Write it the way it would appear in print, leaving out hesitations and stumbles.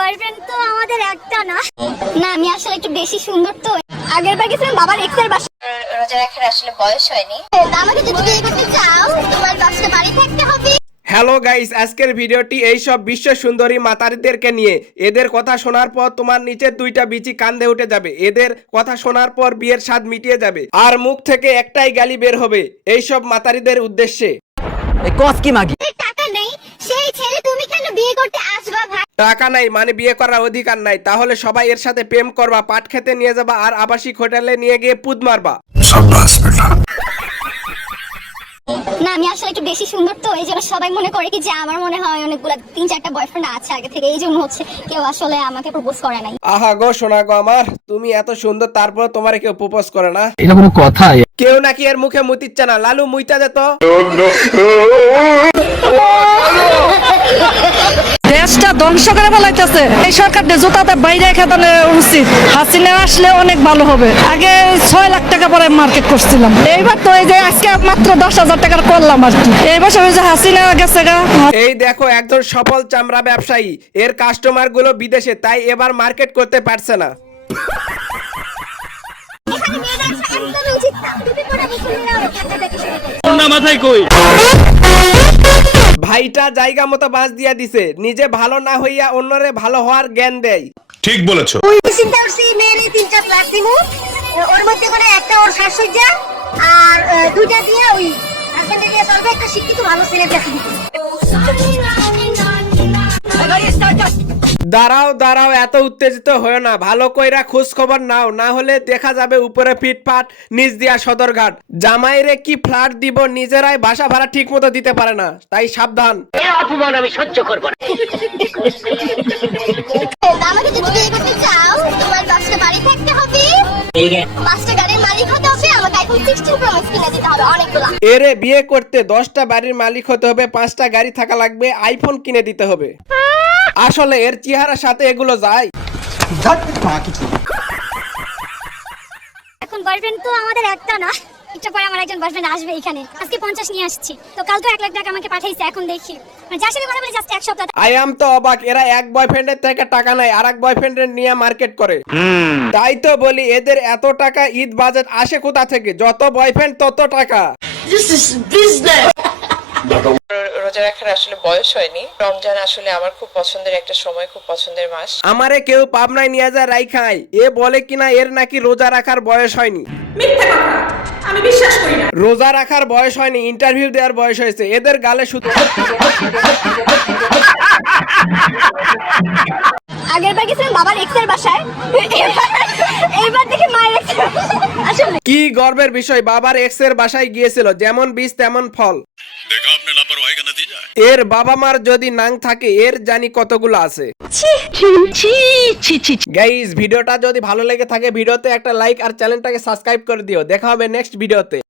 Boyfriend তো আমাদের একটা না। না আমি আসলে একটু বেশি সুন্দর তো। আগের বার গেছিলাম বাবার এক্সের বাসা। রোজা রাখার আসলে বয়স হয়নি। আমাকে যদি বিয়ে করতে চাও তোমার 10টা বাড়ি থাকতে হবে। হ্যালো গাইস, আজকের ভিডিওটি এই সব বিশ্ব সুন্দরী মাতারিদেরকে নিয়ে। এদের কথা শোনার পর তোমার নিচে দুইটা বিচি কান্দে উঠে যাবে। এদের কথা শোনার পর বিয়ের স্বাদ মিটিয়ে যাবে, আর মুখ থেকে একটাই গালি বের হবে এই সব মাতারিদের উদ্দেশ্যে। টাকা নেই সেই ছেলে তুমি কেন বিয়ে করতে আসবা ভাই? টাকা নাই মানে বিয়ে করার অধিকার নাই, তাহলে সবাই এর সাথে প্রেম করবা, পাট খেতে নিয়ে যাবা আর আবাসিক হোটেলে নিয়ে গিয়ে পুদ মারবা। না আমি আসলে একটু বেশি সুন্দর তো, এই জন্য সবাই মনে করে কি যে আমার মনে হয় অনেকগুলা 3-4টা বয়ফ্রেন্ড আছে আগে থেকে, এই জন্য হচ্ছে কেউ আসলে আমাকে প্রপোজ করে নাই। আহা গো সোনা গো আমার, তুমি এত সুন্দর তারপর তোমার কেউ প্রপোজ করে না? এটা কোনো কথা? কেউ নাকি এর মুখে মুতিচ্ছে না। লালু মুইতা দে তো। দেশটা ধ্বংস করে ফেলাইতেছে এই সরকারটা, জুতাতে বাইরে খেতানো উচিত। হাসিনা আসলে অনেক ভালো হবে। আগে 6 লাখ টাকা পরে মার্কেট করছিলাম, এইবার তো এই যে আজকে মাত্র 10,000 টাকার করলাম আর কি। এই বছর ওই যে হাসিনা গেছে গা। এই দেখো একজন সফল চামড়া ব্যবসায়ী, এর কাস্টমার গুলো বিদেশে, তাই এবার মার্কেট করতে পারছে না। এখানে মেয়েদের একদমই উচিত না। তুমি পড়া বসে নাও টাকা দেখে শুরু করো। না মাথায় কই ভাইটা জায়গা মতো বাঁশ দিয়া দিছে, নিজে ভালো না হইয়া অন্যরে ভালো হওয়ার জ্ঞান দেয়। ঠিক বলেছো। ওই চিন্তা করছি মেয়েরই 3টা ফ্ল্যাট দিমু, ওর মধ্যে করে একটা ওর শাশুড়িয়া আর 2টা দিয়ে ওই হাজবেন্ডে দিয়ে চলবে, একটা শিক্ষিত ভালো ছেলে দেখে দিতে। দাঁড়াও দাঁড়াও, এত উত্তেজিত হয়েও না, ভালো কইরা খোঁজ খবর নাও, না হলে দেখা যাবে উপরে ফিটফাট নিচ দিয়া সদরঘাট। জামাইরে কি ফ্ল্যাট দিব, নিজেরাই বাসা ভাড়া ঠিক মতো দিতে পারে না, তাই সাবধান। আমাকে যদি বিয়ে করতে চাও তোমার 10টা বাড়ি থাকতে হবে, 5টা গাড়ির মালিক হতে হবে, আমাকে আইফোন 16 প্রো ম্যাক্স কিনে দিতে হবে অনেকগুলা। এরে বিয়ে করতে 10টা বাড়ির মালিক হতে হবে, 5টা গাড়ি থাকা লাগবে, আইফোন কিনে দিতে হবে। আসলে এর চেহারার সাথে এগুলো যায়। এখন বয়ফ্রেন্ড তো আমাদের একটা না, একটু পরে আমার একজন বয়ফ্রেন্ড আসবে এখানে। আজকে 50 নিয়ে আসছি, তো কাল তো 1 লাখ টাকা আমাকে পাঠাইছে। এখন দেখি মানে যার সাথে কথা বলে জাস্ট এক সপ্তাহ। আই এম তো অবাক, এরা এক বয়ফ্রেন্ডের থেকে টাকা নাই আর এক বয়ফ্রেন্ডের নিয়ে মার্কেট করে। তাই তো বলি এদের এত টাকা ঈদ বাজেট আসে কোথা থেকে? যত বয়ফ্রেন্ড তত টাকা। রোজা রাখার আসলে বয়স হয়নি। রমজান আসলে আমার খুব পছন্দের একটা সময়, খুব পছন্দের মাস। আমারে কেউ পাবনায় নিয়ে যায় রাই খায়, এ বলে কিনা এর নাকি রোজা রাখার বয়স হয়নি। আমি বিশ্বাস করি না। রোজা রাখার বয়স হয়নি, ইন্টারভিউ দেওয়ার বয়স হয়েছে। এদের গালে শুধু আগের বার গেছিলাম বাবার এক্সের বাসায়, এইবার দেখি মায়ের এক্স। আসলে কি গর্বের বিষয়, বাবার এক্স এর বাসায় গিয়েছিল, যেমন বীজ তেমন ফল। এর বাবা মার যদি নাং থাকে, এর জানি কতগুলো আছে। গাইস ভিডিওটা যদি ভালো লেগে থাকে ভিডিওতে একটা লাইক আর চ্যানেলটাকে সাবস্ক্রাইব করে দিও। দেখা হবে নেক্সট ভিডিওতে।